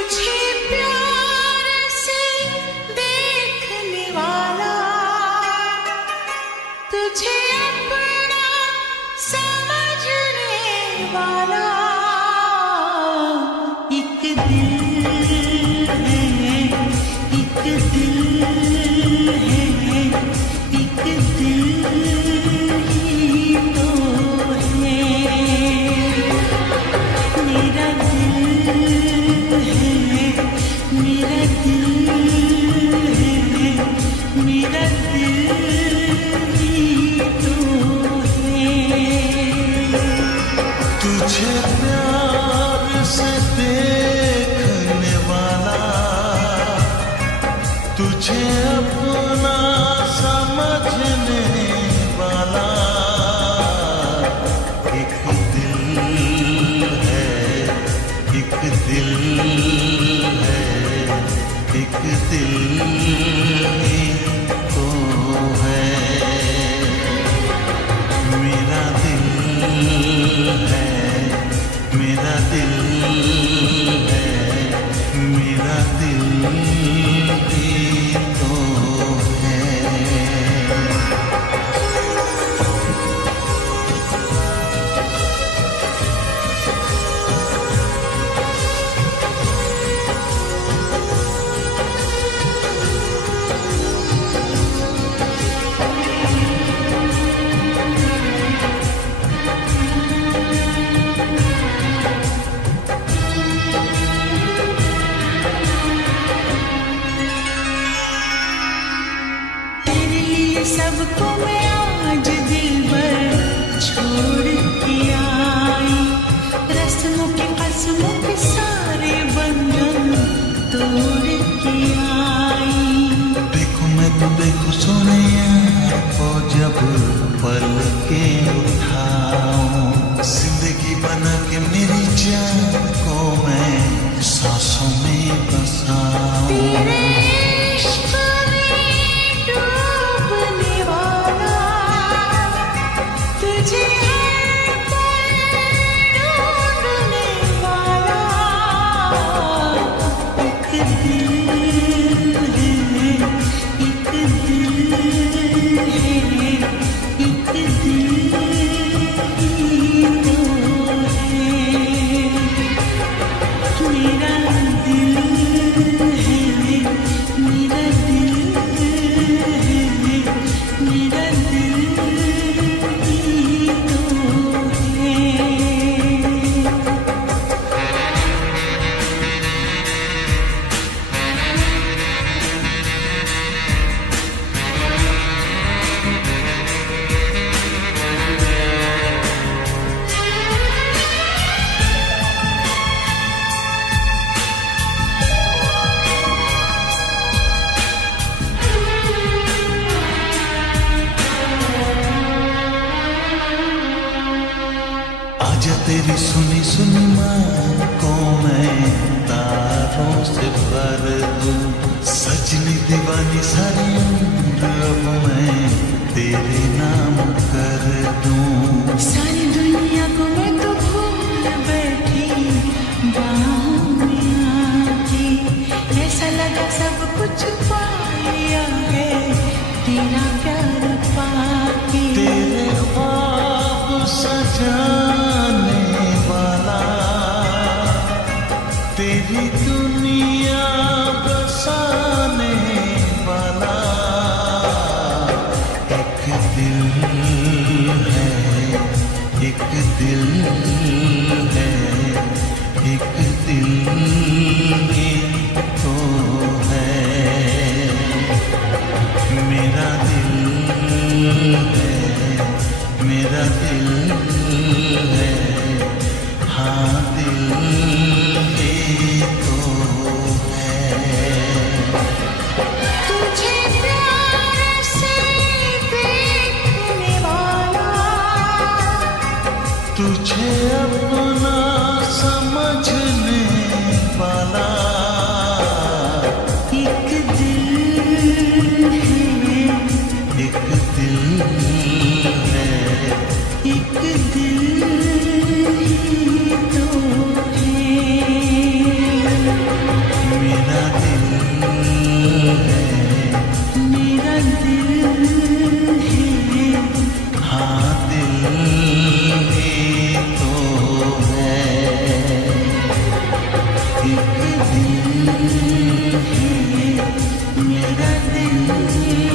तुझे प्यार से देखने वाला, तुझे अपना समझने वाला एक दिल है, एक दिल है, एक दिल ही तो है। मेरा दिल है, मेरा दिल है, मेरा दिल ही तो है। तुझे प्यार से देखने वाला, तुझे अपना समझने वाला एक दिल है, एक दिल है, एक दिल ही तो है। मेरा दिल है, मेरा दिल है, मेरा दिल ही तो है। तेरे लिए सबको मैं आज दिल भर छोड़ के आई, रस्मों के कसमों के सारे बंधन तोड़ के आई। देखो मैं तो देखो सोनिया को जब पल के उठाऊं, जिंदगी बना के मेरी जान को मैं सांसों में बसाऊं। तेरे इश्क में डूबने वाला, तुझे हर पल ढूंढने वाला एक दिल है, एक दिल है, एक दिल ही तो है। मेरा दिल है, मेरा दिल है, मेरा दिल ही तो है। आजा तेरी सुनी सुनी माँ को मैं तारों से भर दूं, सजनी दीवानी सारी उम्र अब मैं तेरे नाम कर दूं। सारी दुनिया को मैं तो भूल बैठी बाहों में आके, ऐसा लगा सब कुछ पा लिया है तेरा प्यार पाके। तेरे ख्वाब सजाने वाला, तेरी दुनिया बसाने वाला एक दिल है, एक दिल है, एक दिल ही तो है। मेरा दिल है, मेरा दिल है, हाँ दिल ही तो एक दिल है मेरा दिल